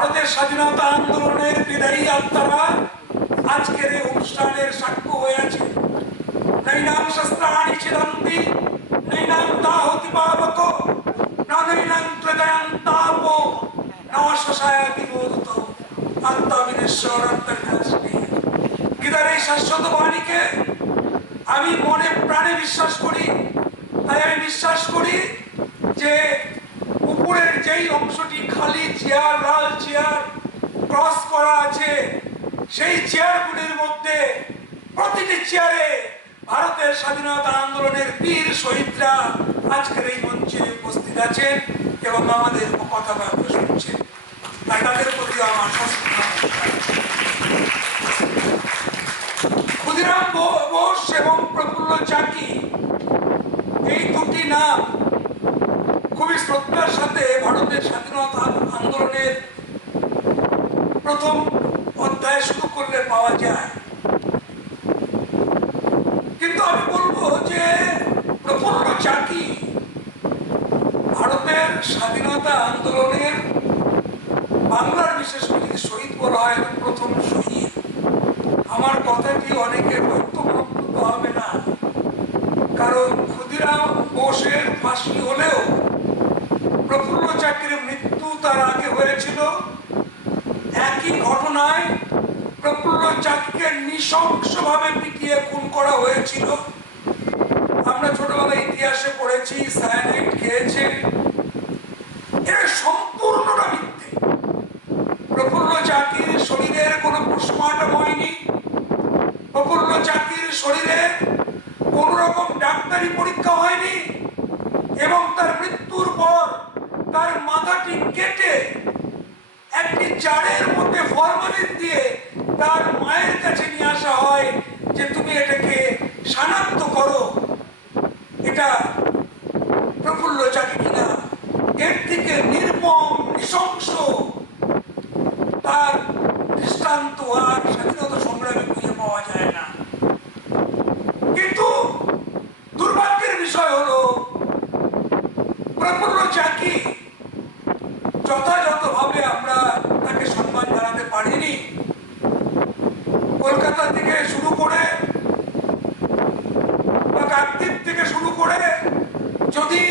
ভারতের স্বাধীনতা আন্দোলনের বিদায়ী আত্মারা আজকের এই অনুষ্ঠানের সাক্ষ্য হয়ে আছে। তাপো আত্মাবিনেশ্বর অন্তর্নাশনী গীতার এই শাশ্বত বাণীকে আমি মনে প্রাণে বিশ্বাস করি, তাই আমি বিশ্বাস করি যে উপরের যেই অংশটি খালি চেয়ার লাল চেয়ার ক্রস করা আছে। সেই চেয়ারগুলির মধ্যে প্রতিটি চেয়ারে ভারতের স্বাধীনতা আন্দোলনের বীর শহীদরা আজকের এই মঞ্চে উপস্থিত আছেন এবং আমাদের কথা কথাবার্তা শুনছেন। তাই তাদের প্রতি আমার ক্ষুদিরাম বোস এবং প্রফুল্ল চাকি, এই দুটি নাম সাথে ভারতের স্বাধীনতা আন্দোলনের প্রথম অধ্যায় শুরু করলে পাওয়া যায়। কিন্তু আমি বলব যে প্রফুল্ল চাকি ভারতের স্বাধীনতা আন্দোলনের বাংলার বিশেষ করে শহীদ বলা হয় প্রথম শহীদ। আমার কথাটি অনেকের ঐক্যমত হবে না, কারণ ক্ষুদিরাম বোসের ফাঁসি হলেও প্রফুল্ল চাকরির মৃত্যু হয়েছিল একই ঘটনায় প্রফুল্ল চাকরিকে নৃশংসভাবে পিটিয়ে খুন করা হয়েছিল। আমরা ছোটবেলায় ইতিহাসে পড়েছি সায়ানাইড খেয়েছে। এটা সম্পূর্ণটা মিথ্যে। প্রফুল্ল চাকির শরীরের কোনো পোস্টমর্টম হয়নি। প্রফুল্ল চাকির শরীরে কোন রকম ডাক্তারি পরীক্ষা হয়নি এবং তার মৃত্যুর পর তার মাথাটি কেটে জারের মধ্যে ফরমালিন দিয়ে তার মায়ের কাছে নিয়ে আসা হয় যে তুমি এটাকে শনাক্ত করো এটা প্রফুল্ল চাকি কিনা এর থেকে নির্মম নৃশংস তার দৃষ্টান্ত আর স্বাধীনতা সংগ্রামে খুঁজে পাওয়া যায় না কিন্তু দুর্ভাগ্যের বিষয় হলো প্রফুল্ল চাকি যথাযথভাবে আমরা তাকে সম্মান জানাতে পারিনি কলকাতা থেকে শুরু করে বা কাকদ্বীপ থেকে শুরু করে যদি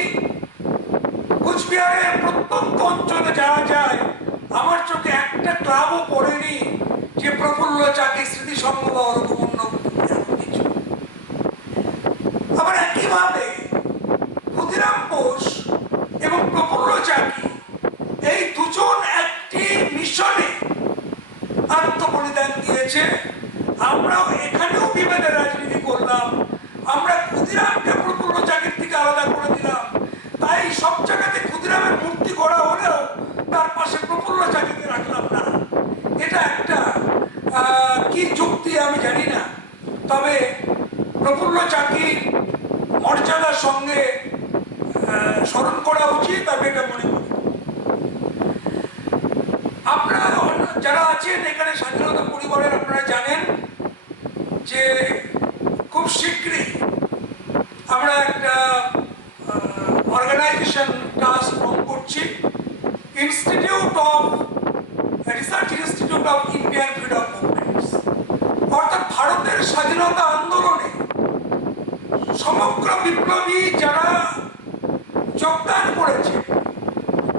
কুচবিহারের প্রত্যন্ত অঞ্চলে যাওয়া যায় আমার চোখে একটা ক্লাবও পড়েনি যে প্রফুল্ল চাকি স্মৃতি সংঘ বা ওরকম অন্য এরকম কিছু আবার একইভাবে ক্ষুদিরাম বোস এবং প্রফুল্ল চাকি এই দুজন একটি মিশনে দিয়েছে আমরাও এখানেও বিভেদের রাজনীতি করলাম। আমরা ক্ষুদিরামকে প্রফুল্ল চাকির থেকে আলাদা করে দিলাম। তাই সব জায়গাতে ক্ষুদিরামের মূর্তি করা হলেও তার পাশে প্রফুল্ল চাকিকে রাখলাম না। এটা একটা কি যুক্তি আমি জানি না। তবে প্রফুল্ল চাকির মর্যাদার সঙ্গে স্মরণ করা উচিত আমি এটা মনে করি। আপনারা যারা আছেন এখানে স্বাধীনতা জানেন যে খুব শীঘ্রই আমরা একটা অর্গানাইজেশন টাস্ক ফর্ম করছি institute of research institute of Indian freedom movements অর্থাৎ ভারতের স্বাধীনতা আন্দোলনে সমগ্র বিপ্লবী যারা যোগদান করেছে,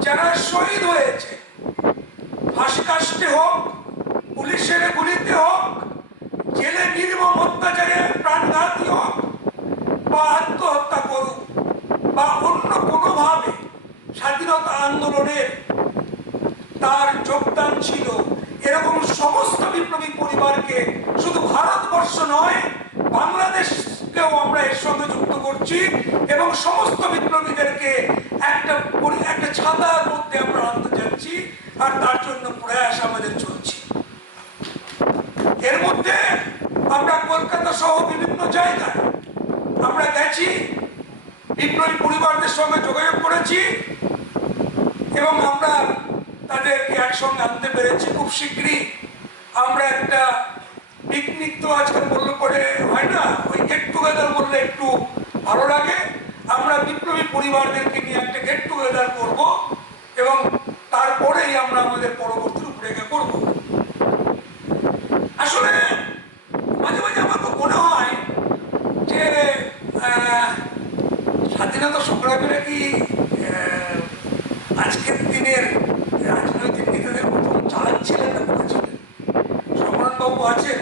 যারা শহীদ হয়েছে ফাঁসি কাষ্টে হোক পুলিশের গুলিতে হোক, জেলে নির্মম অত্যাচারে প্রাণঘাতী হোক, বা আত্মহত্যা করুক, বা অন্য কোনোভাবে স্বাধীনতা আন্দোলনের তার যোগদান ছিল, এরকম সমস্ত বিপ্লবী পরিবারকে শুধু ভারতবর্ষ নয়, বাংলাদেশকেও আমরা এর সঙ্গে যুক্ত করছি এবং সমস্ত বিপ্লবীদেরকে একটা একটা ছাতার মধ্যে আমরা আনতে যাচ্ছি, আর তার জন্য কলকাতা সহ বিভিন্ন জায়গায় আমরা গেছি, বিপ্লবী পরিবারদের সঙ্গে যোগাযোগ করেছি এবং আমরা তাদেরকে একসঙ্গে আনতে পেরেছি। খুব শীঘ্রই আমরা একটা পিকনিক তো আজকাল বললে করে, হয় না? ওই গেট টুগেদার বললে একটু ভালো লাগে। আমরা বিপ্লবী পরিবারদেরকে নিয়ে একটা গেট টুগেদার করব এবং তারপরেই আমরা আমাদের পরবর্তী রূপরেখা করব। আসলে স্বাধীনতা সংগ্রামীরা কি আজকের দিনের রাজনৈতিক নেতাদের প্রথম চালাচ্ছিলেন না কোথায় ছিলেন সমরানবাবু আছেন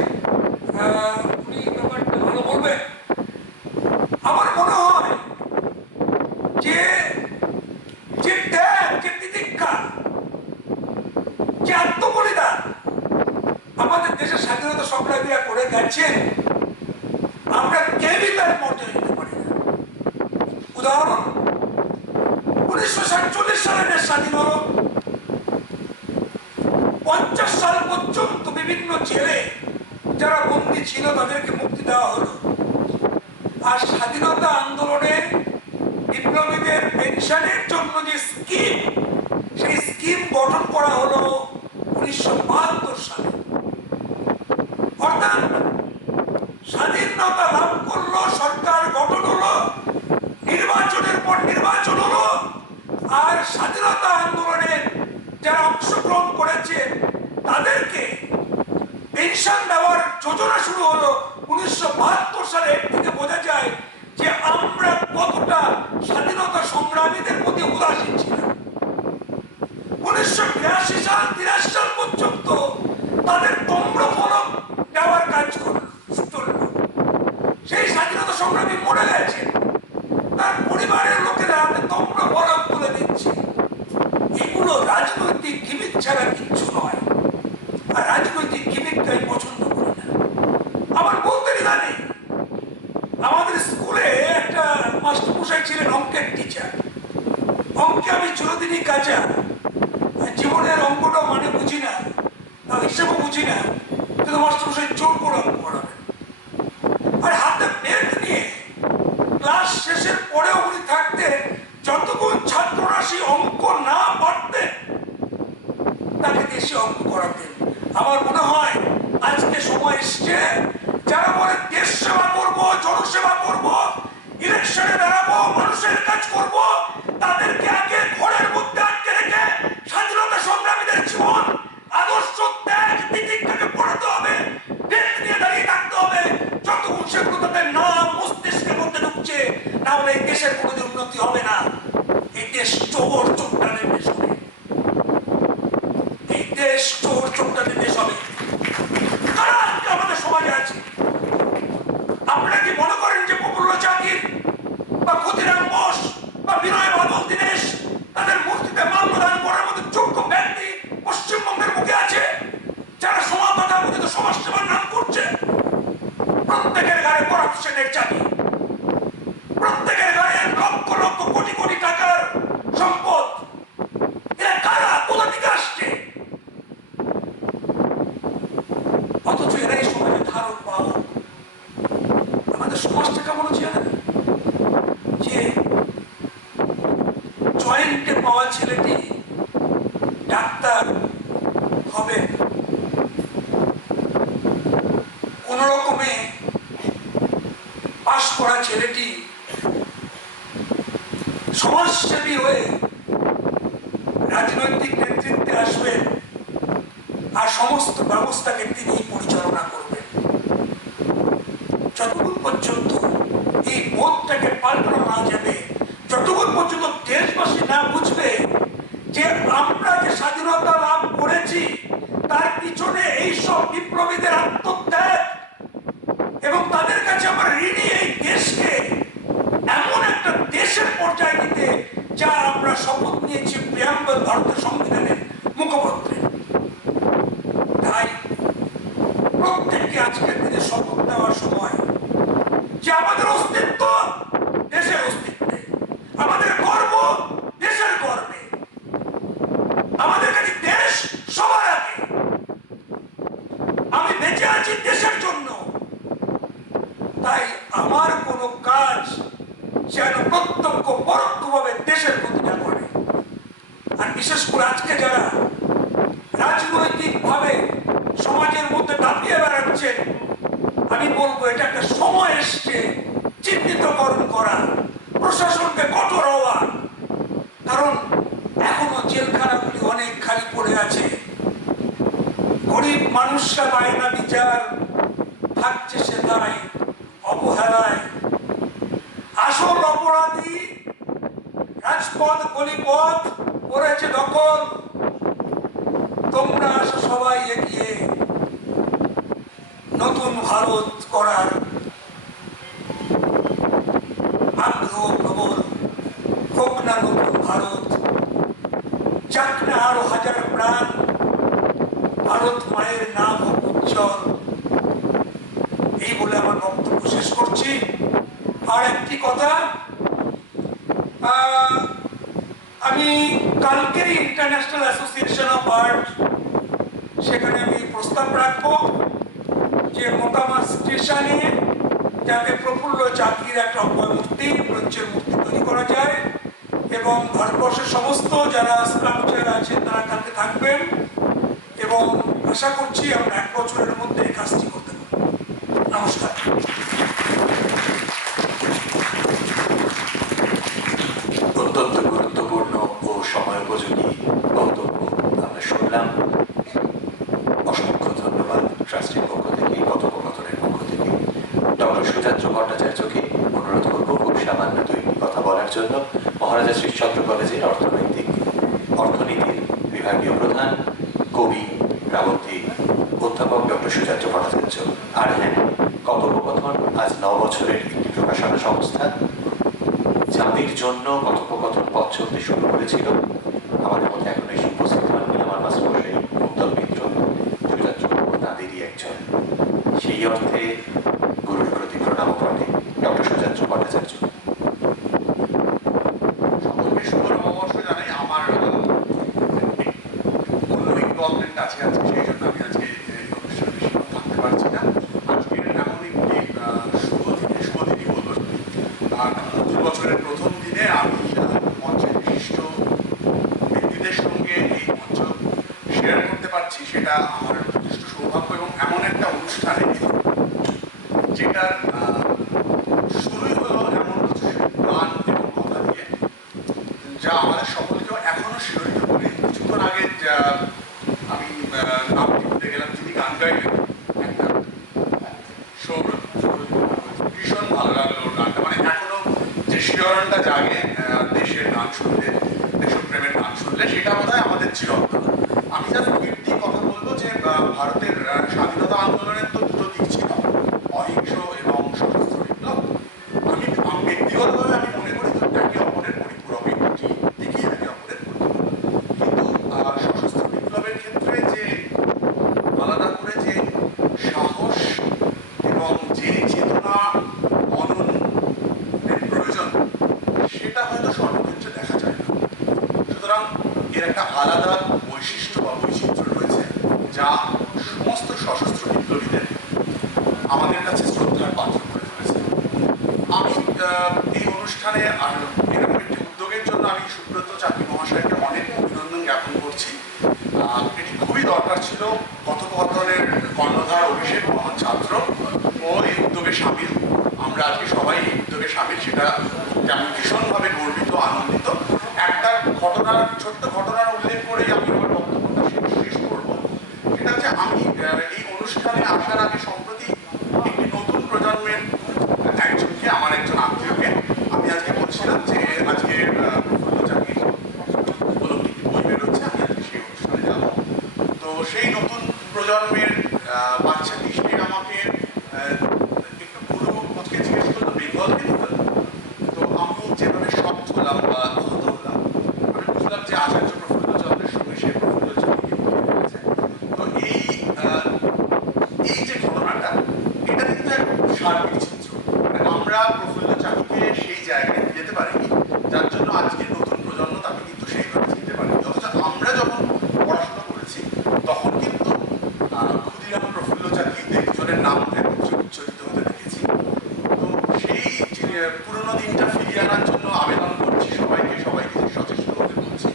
আর স্বাধীনতা আন্দোলনে বিপ্লবীদের পেনশনের জন্য যে স্কিম, সেই স্কিম গঠন করা হলো উনিশশো বাহাত্তর সালে। অর্থাৎ স্বাধীনতা লাভ করল, সরকার গঠন হলো, নির্বাচনের পর নির্বাচন হলো, আর স্বাধীনতা আন্দোলনে যারা অংশগ্রহণ করেছে তাদেরকে পেনশন দেওয়ার যোজনা শুরু হলো উনিশশো বাহাত্তর সালে এর থেকে বোঝা যায় যে আমরা কতটা স্বাধীনতা সংগ্রামীদের প্রতি উদাসীন ছিলাম উনিশশো বিরাশি সাল তিরাশি সাল পর্যন্ত তাদের নম্র ফলক দেওয়ার কাজ করল চলল সেই স্বাধীনতা সংগ্রামী মরে গেছে তার পরিবারের লোকেরা হাতে নম্র ফলক তুলে দিচ্ছে এগুলো রাজনৈতিক গিমিক ছাড়া কিচ্ছু নয় আর রাজনৈতিক গিমিককে আমি পছন্দ করি না আমার বলতে দ্বিধা নেই আমাদের স্কুলে একটা মাস্টারমশাই ছিলেন অঙ্কের টিচার অঙ্কে আমি চিরদিনই কাঁচা জীবনের অঙ্কটা মানে বুঝি না আর হিসেবও বুঝি না কিন্তু মাস্টারমশাই জোর করে অঙ্ক পড়াবেন আর হাতে পেন নিয়ে ক্লাস শেষের পরেও উনি থাকতেন যতক্ষণ ছাত্ররা সেই অঙ্ক না পারতেন তাকে দেশে অঙ্ক করাতেন আমার মনে হয় আজকে সময় এসছে, যারা বলে দেশ সেবা করব, জনসেবা করব ইলেকশনে দাঁড়াবো, মানুষের কাজ করব, তাদেরকে আগে ঘরের মধ্যে আটকে রেখে স্বাধীনতা সংগ্রামীদের জীবন, আদর্শ ত্যাগ নীতিটাকে পড়াতে হবে, দেশ নিয়ে দাঁড়িয়ে থাকতে হবে। যতক্ষণ সেগুলো তাদের নাম মস্তিষ্কের মধ্যে ঢুকছে না হলে এই দেশের কোনোদিন উন্নতি হবে না। এই দেশ চোর চোখটানের দেশ হবে এই দেশ চোর চোখটানের দেশ হবে কারা আজকে আমাদের সমাজে আছে আপনারা কি মনে করেন যে প্রফুল্ল চাকির বা ক্ষতিরাম বোস বা বিনয় বাদল দীনেশ তাদের মূর্তিতে মাল্যদান করার মতো যোগ্য ব্যক্তি পশ্চিমবঙ্গের মুখে আছে যারা সমাজ তথাকথিত সমাজ সেবার নাম করছে। প্রত্যেকের ঘরে করাপশনের চাবি প্রত্যেকের ঘরে লক্ষ লক্ষ কোটি কোটি টাকার সম্পদ এরা কারা কোথা থেকে আসছে অথচ এরাই সমাজে ধারণ পাওয়া আমাদের সমাজটা কেমন হচ্ছে জানেন যে জয়েন্টে পাওয়া ছেলেটি ডাক্তার হবে কোন রকমে পাশ করা ছেলেটি সমাজসেবী হয়ে রাজনৈতিক নেতৃত্বে আসবেন আর সমস্ত ব্যবস্থাকে তিনি পরিচালনা করবেন। যতক্ষণ পর্যন্ত এই বোধটাকে পাল্টানো না যাবে, যতক্ষণ পর্যন্ত দেশবাসী না বুঝবে যে আমরা যে স্বাধীনতা লাভ করেছি, তার পিছনে এই সব বিপ্লবীদের আত্মত্যাগ এবং তাদের কাছে আমরা ঋণী এই দেশকে এমন একটা দেশের পর্যায়ে নিতে যা আমরা শপথ নিয়েছি প্রিয়াম্বল ভারতের সংবিধানের মুখপত্রে তাই প্রত্যেককে আজকের দিনে শপথ নেওয়ার সময়। যে আমাদের অস্তিত্ব দেশের অস্তিত্বে। আমাদের গর্ব দেশের গর্বে আমাদের কাছে দেশ সবার আগে। আমি বেঁচে আছি দেশের জন্য। তাই আমার কোনো কাজ যেন প্রত্যক্ষ পরোক্ষভাবে দেশের প্রতিটা করে। আর বিশেষ করে আজকে যারা রাজনৈতিক ভাবে সমাজের মধ্যে দাপিয়ে বেড়াচ্ছেন আমি বলব, এটা একটা সময় এসছে চিহ্নিতকরণ করা, প্রশাসনকে কঠোর হওয়া। কারণ এখনও জেলখানাগুলি অনেক খালি পড়ে আছে। গরিব মানুষরা পায় না বিচার থাকছে সে তাই অবহেলায়। আসল অপরাধী রাজপথ, গলিপথ করেছে দখল তোমরা আসো সবাই এগিয়ে নতুন ভারত করার আগ্রহ প্রবল হোক না নতুন ভারত যাক না আরও হাজার প্রাণ ভারত মায়ের নাম হোক উজ্জ্বল এই বলে আমার বক্তব্য শেষ করছি আর একটি কথা আহ, আমি কালকেই ইন্টারন্যাশনাল অ্যাসোসিয়েশন অফ আর্ট সেখানে আমি প্রস্তাব রাখব যে মোটামা স্টেশনে প্রফুল্ল চাকির একটা অভয় মূর্তি ব্রঞ্জের মূর্তি তৈরি করা যায়। এবং ভারতবর্ষের সমস্ত যারা স্কাল্পচার আছেন, তারা তাতে থাকবেন। এবং আশা করছি আমরা এক বছরের মধ্যে এই কাজটি করতে পারব। নমস্কার। অত্যন্ত গুরুত্বপূর্ণ ও সময়োপযোগী বক্তব্য আমরা শুনলাম। করেছিল আমাদের মধ্যে এখন এসে উপস্থিত হননি আমার মাস্টারমশাই উত্তম মিত্র তাঁদেরই একজন। সেই অর্থে গুরুর প্রতি প্রণাম পড়ে ডক্টর সুজাত্র ভট্টাচার্য সকলকে শুভ নববর্ষ জানাই আমার অন্য ইনভলভমেন্ট আছে আজকে সেই জন্য আমি আজকে এই অনুষ্ঠানে বেশি থাকতে পারছি না আজকের এমন একটি আহ, শুভ দিনে শুভ দিনই বলব আর নতুন বছরের প্রথম দিনে আমি আহ, মঞ্চের বিশিষ্ট ব্যক্তিদের সঙ্গে এই মঞ্চ শেয়ার করতে পারছি সেটা আমার যথেষ্ট সৌভাগ্য এবং এমন একটা অনুষ্ঠানে যেটার আহ, শুরুই হলো এমন কিছু গান এবং কথা দিয়ে যা আমাদের সকলকে এখনও শিহরিত করে কিছুক্ষণ আগে আমি নামটি ভুলে গেলাম, যিনি গান গাইলেন ভীষণ ভালো লাগল ওর গানটা। মানে এখনও যে শিহরণটা জাগে দেশের গান শুনলে, দেশপ্রেমের গান শুনলে, সেটা বোধ আমাদের চিরন্তন আমি জাস্ট কীর্তি কথা বলব যে আহ, ভারতের আহ, স্বাধীনতা আন্দোলনের তো দুটো দিক ছিল অহিংস এবং সশস্ত্র বিপ্লব আমি আমি ব্যক্তিগতভাবে আমি মনে করি যে একে অপরের পরিপূরক এই দুটি দিকই একে অপরের পরিপূরক কিন্তু আহ, সশস্ত্র বিপ্লবের ক্ষেত্রে যে আলাদা করে যে সাহস এবং যে চেতনা অননের প্রয়োজন সেটা হয়তো সর্বক্ষেত্রে দেখা যায় না সুতরাং এর একটা আলাদা বৈশিষ্ট্য বা বৈচিত্র্য রয়েছে, যা সমস্ত সশস্ত্র বিপ্লবীদের আমাদের কাছে শ্রদ্ধার পাত্র করে তুলেছে। আমি এই অনুষ্ঠানে এরকম একটি উদ্যোগের জন্য আমি সুব্রত চাকরি মহাশয়কে অনেক অভিনন্দন জ্ঞাপন করছি। এটি খুবই দরকার ছিল। কথোপকথনের কর্ণধার অভিষেক মহান ছাত্র ও এই উদ্যোগে সামিল। আমরা আজকে সবাই এই উদ্যোগে সামিল, সেটা আমি ভীষণভাবে গর্বিত, আনন্দিত। একটা ঘটনার উল্লেখ করেই আমি আমার বক্তব্যটা শেষ- শেষ করব সেটা হচ্ছে আমি আহ, এই অনুষ্ঠানে আসার আগে সম্প্রতি একটি নতুন প্রজন্মের একজনকে আমার একজন আত্মীয়কে আমি আজকে বলছিলাম যে আজকে আহ, প্রফুল্ল চাকরির উপলব্ধি একটি বই বেরোচ্ছে আমি আজকে সেই অনুষ্ঠানে যাব তো সেই নতুন প্রজন্মের আহ, বাচ্চাটি সে আমাকে আহ, একটু পুরো আজকে জিজ্ঞেস করল বেঙ্গল কেমিক্যাল তো আমি যেভাবে শক্ত হলাম বা আহত হলাম আমি বুঝলাম যে আচার্য প্রফুল্ল চন্দ্রের সঙ্গে সে প্রফুল্ল চাকরি হয়েছে তো এই আহ, এই যে ঘটনাটা এটা কিন্তু এক সার্বিক চিত্র মানে আমরা প্রফুল্ল চাকরিকে সেই জায়গায় নিয়ে যেতে পারিনি যার জন্য আজকে নতুন প্রজন্ম তাকে কিন্তু সেইভাবে চিনতে পারেনি অথচ আমরা যখন পড়াশোনা করেছি তখন কিন্তু আহ, ক্ষুদিরাম প্রফুল্ল চাকরিতে দুজনের নাম একত্রে উচ্চারিত হতে দেখেছি তো সেই যে পুরোনো দিনটা ফিরিয়ে আনার জন্য আবেদন করছি। সবাইকে সবাইকে সচেষ্ট হতে বলছি।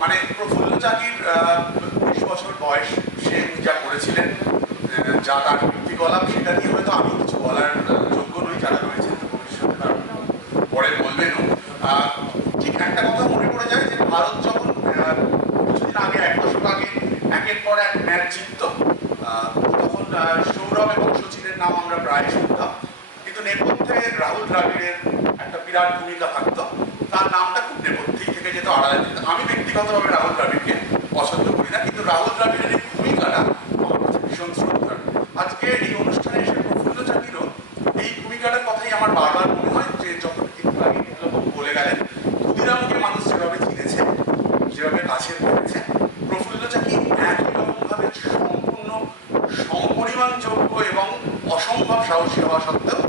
মানে প্রফুল্ল চাকির উনিশ বছর বয়স সে যা করেছিলেন যা তার কীর্তিকলাপ সেটা নিয়ে হয়তো আমি কিছু বলার যোগ্য নই যারা রয়েছেন ভবিষ্যতে তারা পরে বলবেনও। ঠিক একটা কথা মনে পড়ে যায় যে ভারত যখন কিছুদিন আগে, এক দশক আগে, একের পর এক ম্যাচ জিতত তখন সৌরভ এবং সচিনের নাম আমরা প্রায় শুনতাম কিন্তু নেপথ্যে রাহুল দ্রাবিড়ের একটা বিরাট ভূমিকা থাকতো। তার নামটা খুব নেপথ্যেই থেকে যেত আড়ালে আমি ব্যক্তিগতভাবে রাহুল দ্রাবিড়কে পছন্দ করি না কিন্তু রাহুল দ্রাবিড়ের এই ভূমিকাটা আমার কাছে ভীষণ শ্রদ্ধার আজকে এই অনুষ্ঠানে এসে প্রফুল্ল চাকিরও এই ভূমিকাটার কথাই আমার বারবার মনে হয় যে যখন একটু আগে বিপ্লববাবু বলে গেলেন ক্ষুদিরামকে মানুষ যেভাবে চিনেছে যেভাবে কাছে পড়েছে প্রফুল্ল চাকি একই রকমভাবে সম্পূর্ণ হওয়া সত্ত্বেও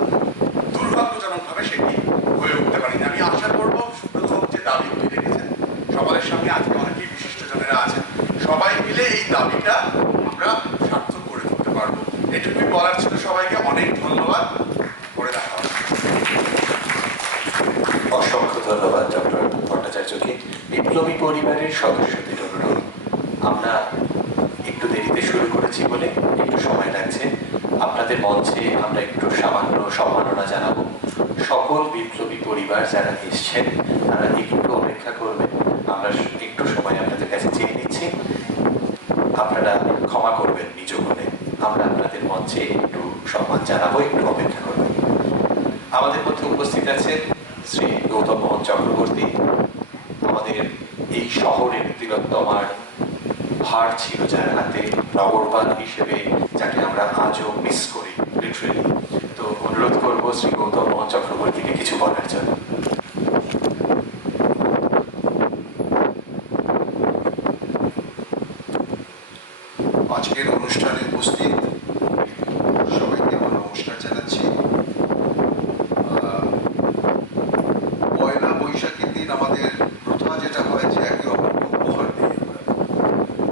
দুর্ভাগ্যজনকভাবে সেটি হয়ে উঠতে পারেনি আমি আশা করব সুব্রত যে দাবি উনি রেখেছেন সকলের সঙ্গে আজকে অনেকেই বিশিষ্ট জনেরা আছেন সবাই মিলে এই দাবিটা আমরা সার্থক করে তুলতে পারব এটুকুই বলার ছিল সবাইকে অনেক ধন্যবাদ করে দেখা হবে অসংখ্য ধন্যবাদ ডক্টর ভট্টাচার্যকে বিপ্লবী পরিবারের সদস্যদের অনুরোধ আমরা একটু দেরিতে শুরু করেছি বলে একটু সময় লাগছে আপনাদের মঞ্চে আমরা একটু সামান্য সম্মাননা জানাব। সকল বিপ্লবী পরিবার যারা এসছেন, তারা একটু অপেক্ষা করবেন। আমরা একটু সময় আপনাদের কাছে চেয়ে নিচ্ছি। আপনারা ক্ষমা করবেন নিজ বলে আমরা আপনাদের মঞ্চে একটু সম্মান জানাব, একটু অপেক্ষা করবেন আমাদের মধ্যে উপস্থিত আছেন শ্রী গৌতম মোহন চক্রবর্তী। আমাদের এই শহরের তিলোত্তমার ভার ছিল যার হাতে নগরপাল হিসেবে, যাকে আমরা আজও মিস করি লিটারেলি শ্রী গৌতম মহাচক্রবর্তীকে কিছু বলার জন্য আজকের অনুষ্ঠানে উপস্থিত সবাইকে আমার নমস্কার জানাচ্ছি আহ, পয়লা বৈশাখের দিন আমাদের প্রথা যেটা হয় যে একে অপরকে উপহার দিই আমরা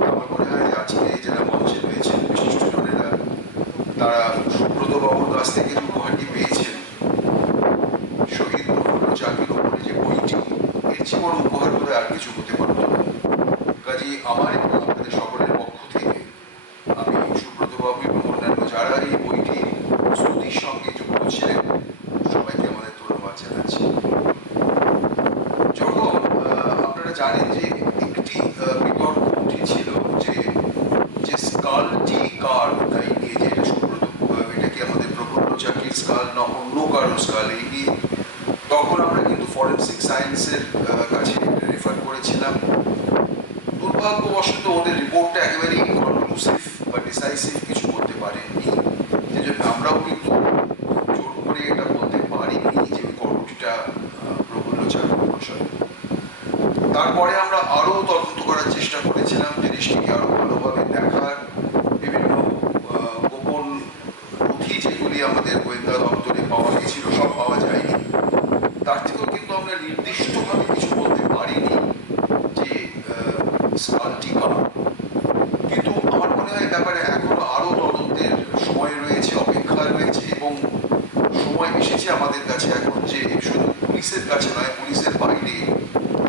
আমার মনে হয় যে আজকে যারা মঞ্চে রয়েছেন বিশিষ্ট জনেরা তারা সুব্রত বাবুর কাছ থেকে যে উপহারটি পেয়েছেন শহীদ প্রফুল্ল চাকরির ওপরে যে বইটি এর চেয়ে বড় উপহার করে আর কিছু হতে পারত না কাজী আমার এবং আপনাদের সকলের পক্ষ থেকে আমি সুব্রত বাবু এবং অন্যান্য যারা এই বইটি প্রস্তুতির সঙ্গে যুক্ত ছিলেন সবাইকে আমাদের ধন্যবাদ জানাচ্ছি যখন আহ, আপনারা জানেন যে একটি আহ, বিতর্ক উঠেছিল যে যে স্কালটি কার তাই নিয়ে যে এটা সুব্রত আহ, এটা কি আমাদের প্রফুল্ল চাকরির স্কাল না অন্য কারও স্কাল এই তখন আমরা কিন্তু ফরেন্সিক সায়েন্সের কাছে রেফার করেছিলাম। দুর্ভাগ্যবশত ওদের রিপোর্টটা একেবারেই কনক্লুসিভ বা ডিসাইসিভ কিছু করতে পারেনি। যে জন্য আমরাও কিন্তু জোর করে এটা বলতে পারিনি যে কমিটিটা প্রফুল্ল চাকরি তারপরে আমরা আরও তদন্ত করার চেষ্টা করেছিলাম, জিনিসটিকে আরও ভালোভাবে দেখার বিভিন্ন আহ, গোপন নথি যেগুলি আমাদের গোয়েন্দা দপ্তরে পাওয়া গেছিল সব পাওয়া যায়নি তার থেকেও কিন্তু আমরা নির্দিষ্টভাবে কিছু বলতে পারিনি যে স্কালটি কার কিন্তু আমার মনে হয় এই ব্যাপারে এখনও আরও তদন্তের সময় রয়েছে অপেক্ষা রয়েছে এবং সময় এসেছে আমাদের কাছে এখন যে শুধু পুলিশের কাছে নয় পুলিশের বাইরে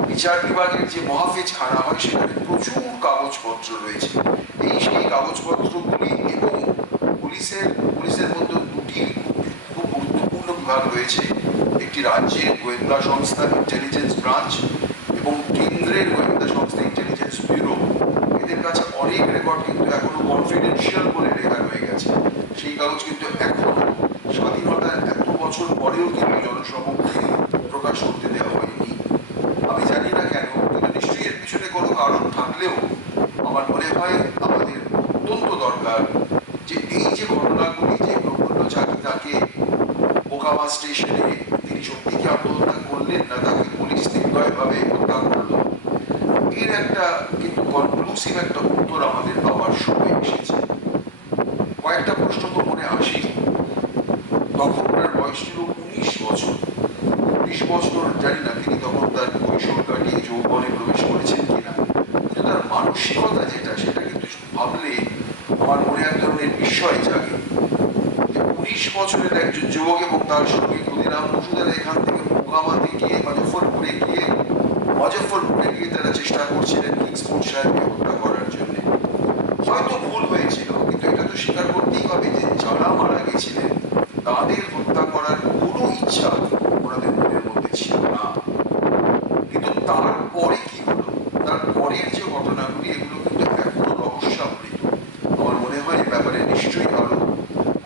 বিচার বিভাগের যে মহাফেজ খানা হয়, সেখানে প্রচুর কাগজপত্র রয়েছে। এই সেই কাগজপত্রগুলি এবং পুলিশের পুলিশের মধ্যে দুটি খুব গুরুত্বপূর্ণ বিভাগ রয়েছে। একটি রাজ্যের গোয়েন্দা সংস্থা ইন্টেলিজেন্স ব্রাঞ্চ এবং কেন্দ্রের গোয়েন্দা সংস্থা ইন্টেলিজেন্স ব্যুরো। এদের কাছে অনেক রেকর্ড কিন্তু এখনও কনফিডেন্সিয়াল বলে লেখা হয়ে গেছে। সেই কাগজ কিন্তু এখনও স্বাধীনতার এত বছর পরেও কিন্তু জনসমক্ষে প্রকাশ করতে দেওয়া হয়নি আমি জানি না কেন কিন্তু নিশ্চয়ই এর পিছনে কোনো কারণ থাকলেও আমার মনে হয় আমাদের অত্যন্ত দরকার যে এই যে ঘটনাগুলি, যে প্রফুল্ল চাকরি তাকে মোকামা স্টেশনে তিনি সত্যি কি আত্মহত্যা করলেন না তাকে পুলিশ নির্দয়ভাবে হত্যা করল? এর একটা কিন্তু কনক্লুসিভ একটা উত্তর আমাদের পাওয়ার সময় এসেছে। কয়েকটা প্রশ্ন তো মনে আসি। তখন ওনার বয়স ছিল উনিশ বছর। উনিশ বছর, জানি না, তিনি তখন তার কৈশোর কাটিয়ে যৌবনে প্রবেশ করেছেন কিনা কিন্তু তার মানসিকতা যেটা সেটা কিন্তু ভাবলে আমার মনে এক বিস্ময় জাগে। উনিশ বছরের একজন যুবক এবং তার সঙ্গে ক্ষুদিরাম মজুদার এখান থেকে মোকামাতে গিয়ে মজফরপুরে গিয়ে মজফরপুরে গিয়ে তারা চেষ্টা করছিলেন কিংসফোর্ড সাহেবকে হত্যা করার জন্য। হয়তো ভুল হয়েছিল, কিন্তু এটা তো স্বীকার করতেই হবে যে যারা মারা গেছিলেন তাদের হত্যা করার কোনো ইচ্ছা ওনাদের মনের মধ্যে ছিল না কিন্তু তারপরে কি হলো তারপরের যে ঘটনাগুলি এগুলো কিন্তু এখনও রহস্যাবৃত আমার মনে হয় এই ব্যাপারে নিশ্চয়ই আরও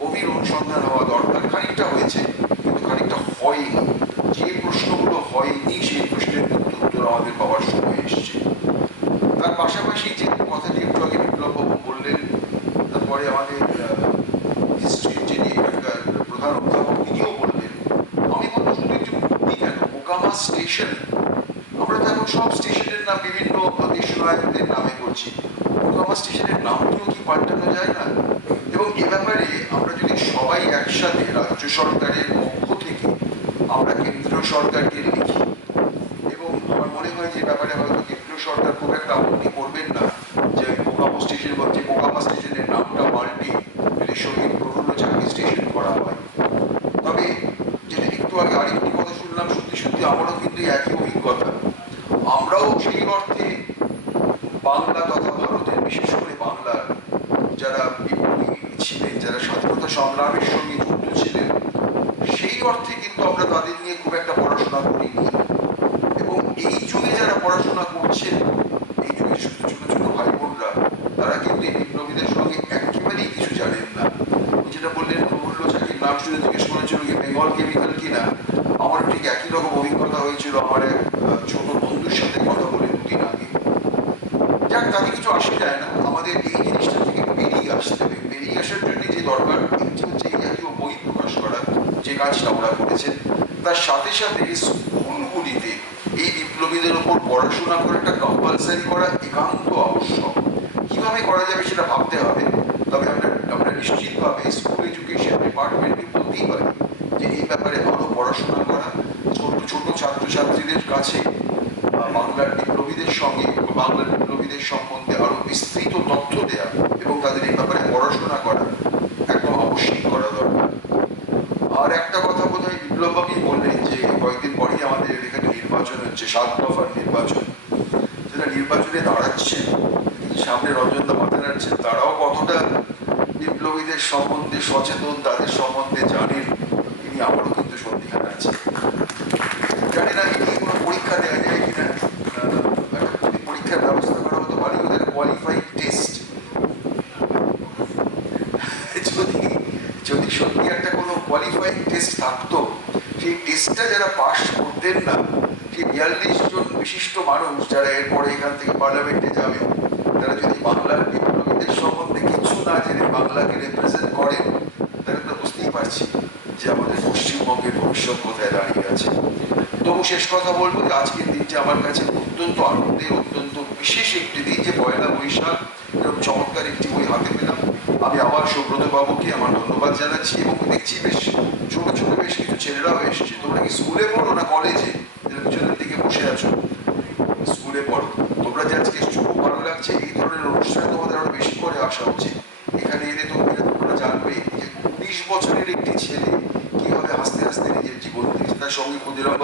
গভীর অনুসন্ধান হওয়া দরকার খানিকটা হয়েছে কিন্তু খানিকটা হয়নি যে প্রশ্নগুলো হয়নি সেই প্রশ্নের কিন্তু উত্তর আমাদের পাওয়ার সময় এসছে তার পাশাপাশি যে কথাটি একটু আগে বিপ্লববাবু বললেন তারপরে আমাদের হিস্ট্রির যিনি এখানকার প্রধান অধ্যাপক তিনিও বললেন আমি বলব শুধু একটু মূর্তি কেন মোকামা স্টেশন আমরা তো এখন সব স্টেশনের নাম বিভিন্ন দেশনায়কদের নামে মোকামা স্টেশনের নামটিও কি পাল্টানো যায় না? এবং এ ব্যাপারে আমরা যদি সবাই একসাথে রাজ্য সরকারের পক্ষ থেকে আমরা কেন্দ্রীয় সরকারকে লিখি এবং আমার মনে হয় যে ব্যাপারে হয়তো কেন্দ্রীয় সরকার খুব একটা আপত্তি করবেন না যে মোকামা স্টেশন বা যে মোকামা স্টেশনের নামটা পাল্টে যদি শহীদ প্রফুল্ল চাকরি স্টেশন করা হয়। তবে যেটা একটু আগে আরেকটি কথা শুনলাম, সত্যি সত্যি আমারও কিন্তু একই অভিজ্ঞতা। আমরাও সেই অর্থে বাংলা তথা ভারতের বিশেষ করে বাংলার যারা বিপ্লবী ছিলেন যারা স্বাধীনতা সংগ্রামের সঙ্গে যুক্ত ছিলেন সেই অর্থে কিন্তু আমরা তাদের নিয়ে খুব একটা পড়াশোনা করিনি এবং এই যুগে যারা পড়াশোনা করছেন এই যুগের ছোট ছোট ছোট ভাই বোনরা তারা কিন্তু এই বিপ্লবীদের সঙ্গে একেবারেই কিছু জানেন না যেটা বললেন প্রফুল্ল চাকরির নাম শুনে জিজ্ঞেস করেছিল কি বেঙ্গল কেমিক্যাল কিনা আমার ঠিক একই রকম অভিজ্ঞতা হয়েছিল আমার এক আহ, ছোট বন্ধুর সাথে কথা বলে দুদিন আগে যাক তাতে কিছু আসে যায় না আমাদের এই জিনিসটা থেকে বেরিয়ে আসতে হবে বেরিয়ে আসার জন্য যে দরকার একটি হচ্ছে এই জাতীয় বই প্রকাশ করা যে কাজটা ওরা করেছেন তার সাথে সাথে স্কুলগুলিতে এই বিপ্লবীদের উপর পড়াশোনা করাটা কম্পালসারি করা একান্ত আবশ্যক কীভাবে করা যাবে সেটা ভাবতে হবে তবে আমরা আমরা নিশ্চিতভাবে স্কুল এডুকেশন ডিপার্টমেন্টকে বলতেই পারি যে এই ব্যাপারে আরও পড়াশোনা করা ছোট ছোট ছাত্রছাত্রীদের কাছে আহ, বিপ্লবীদের সঙ্গে বাংলার বিপ্লবীদের সম্বন্ধে আরও বিস্তৃত তথ্য দেয়া এবং তাদের এই ব্যাপারে পড়াশোনা করা একদম অবশ্যই করা দরকার। আর একটা কথা বোধ হয় বিপ্লববাবী বললেন যে কয়েকদিন পরেই আমাদের এখানে নির্বাচন হচ্ছে, সাত দফার নির্বাচন। যেটা নির্বাচনে দাঁড়াচ্ছেন সামনে রঞ্জনদা মাথা রাখছেন, তারাও কতটা বিপ্লবীদের সম্বন্ধে সচেতন, তাদের সম্বন্ধে জানেন, তিনি আমারও কিন্তু সন্ধিহান আছে জানি না এটি কোনো পরীক্ষা দেওয়া যায় কিনা আহ, একটা যদি পরীক্ষার ব্যবস্থা করা হতো ভালো ওদের কোয়ালিফাইড টেস্ট যদি যদি সত্যি একটা কোনো কোয়ালিফাইং টেস্ট থাকতো সেই টেস্টটা যারা পাস করতেন না। সেই বিয়াল্লিশ জন বিশিষ্ট মানুষ যারা এরপরে এখান থেকে পার্লামেন্টে যাবে, তারা যদি বাংলার বিপ্লবীদের সম্বন্ধে কিছু না জেনে বাংলাকে রিপ্রেজেন্ট করেন তাহলে তো বুঝতেই পারছি যে আমাদের পশ্চিমবঙ্গের ভবিষ্যৎ কোথায় দাঁড়িয়ে আছে। তবু শেষ কথা বলব যে আজকের দিনটি আমার কাছে অত্যন্ত আনন্দের, অত্যন্ত বিশেষ একটি দিন যে পয়লা বৈশাখ এরকম চমৎকার একটি বই হাতে পেলাম। আমি আবার সুব্রত বাবুকে আমার ধন্যবাদ জানাচ্ছি এবং দেখছি বেশ ছোট ছোট বেশ কিছু ছেলেরাও এসেছে। তোমরা কি স্কুলে পড়ো না কলেজে? পিছনের দিকে বসে আছো। স্কুলে পড়ো। তোমরা যে আজকে খুব ভালো লাগছে। এই ধরনের অনুষ্ঠানে তোমাদের আরও বেশি করে আসা উচিত। এখানে এলে তোমরা তোমরা জানবে যে উনিশ বছরের একটি ছেলে কীভাবে হাসতে হাসতে নিজের জীবন দিয়েছে। তার সঙ্গে ক্ষুদিরাম